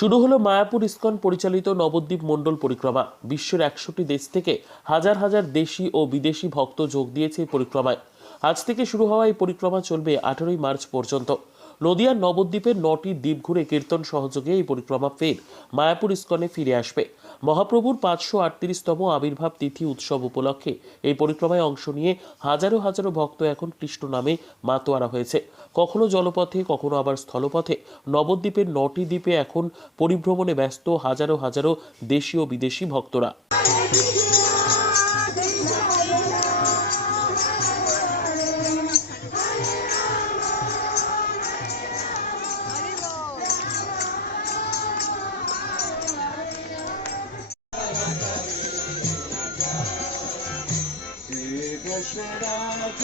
শুরু হলো মায়াপুর ইস্কন পরিচালিত নবদ্বীপ মণ্ডল পরিক্রমা। বিশ্বের একশোটি দেশ থেকে হাজার হাজার দেশি ও বিদেশি ভক্ত যোগ দিয়েছে এই পরিক্রমায়। আজ থেকে শুরু হওয়া এই পরিক্রমা চলবে আঠেরোই মার্চ পর্যন্ত। নদিয়ার নবদ্বীপের নটি দ্বীপ ঘুরে কীর্তন সহযোগে এই পরিক্রমা ফের মায়াপুর ইস্কনে ফিরে আসবে। মহাপ্রভুর পাঁচশো আটত্রিশতম আবির্ভাব তিথি উৎসব উপলক্ষে এই পরিক্রমায় অংশ নিয়ে হাজারো হাজারো ভক্ত এখন কৃষ্ণ নামে মাতোয়ারা হয়েছে। কখনো জলপথে, কখনো আবার স্থলপথে নবদ্বীপের নটি দ্বীপে এখন পরিভ্রমণে ব্যস্ত হাজারো হাজারো দেশীয় বিদেশি ভক্তরা। Göçmen atı,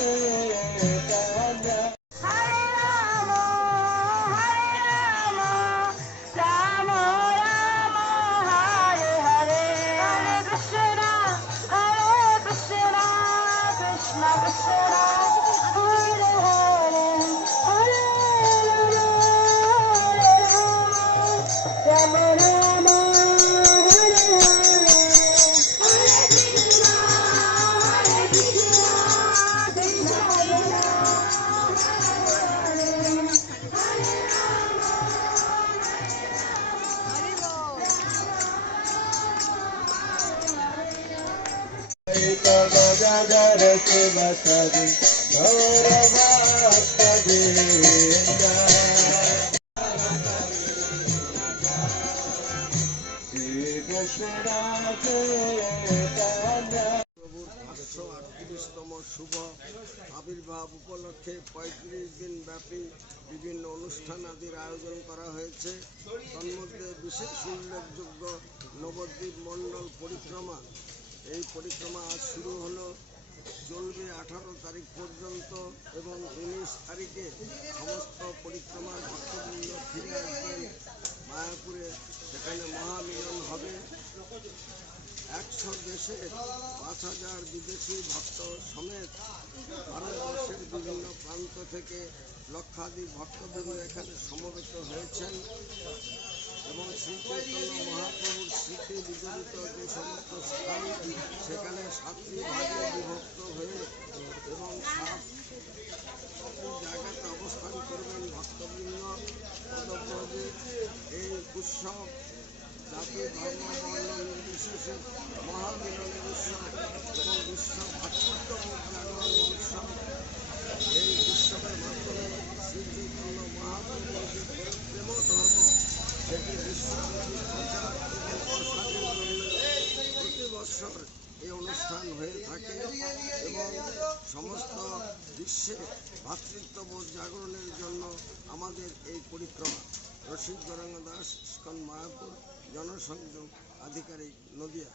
পাঁচশো আটত্রিশতম শুভ আবির্ভাব উপলক্ষে পঁয়ত্রিশ দিন ব্যাপী বিভিন্ন অনুষ্ঠান আদির আয়োজন করা হয়েছে তন্মধ্যে বিশেষ উল্লেখযোগ্য নবদ্বীপ মণ্ডল পরিক্রমা এই পরিক্রমা শুরু হলো চলবে আঠারো তারিখ পর্যন্ত এবং উনিশ তারিখে সমস্ত পরিক্রমার ভক্তবৃন্দ ফিরে আসবেন মায়াপুরে। সেখানে মহামিলন হবে। একশো দেশের পাঁচ হাজার বিদেশি ভক্ত সমেত ভারতবর্ষের বিভিন্ন প্রান্ত থেকে লক্ষাধিক ভক্তবৃন্দ এখানে সমবেত হয়েছেন। এবং শ্রী চৈতন্য মহাপ্রভুর স্মৃতি বিজড়িত যে সমস্ত স্থান সেখানে সাতটি ভাগে বিভক্ত হয়ে এবং জায়গাতে অবস্থান করবেন ভক্তবৃন্দ পদব্রজে এই উৎসব জাতি ধর্ম বর্ণ নির্বিশেষে উৎসব এবং বিশ্ব ভাতৃত্ববোধ জাগরণের উৎসব এই উৎসবের মাধ্যমে শ্রী চৈতন্য মহাপ্রভুর যে প্রেম ধর্ম সেটি বিশ্বব্যাপী প্রচার এবং প্রসারের জন্য প্রতি বছর এই অনুষ্ঠান হয়ে থাকে এবং সমস্ত বিশ্বে ভাতৃত্ববোধ জাগরণের জন্য আমাদের এই পরিক্রমা। রশিদ গরঙ্গ দাস স্কন মায়াপুর, জনসংযোগ আধিকারিক নদিয়া।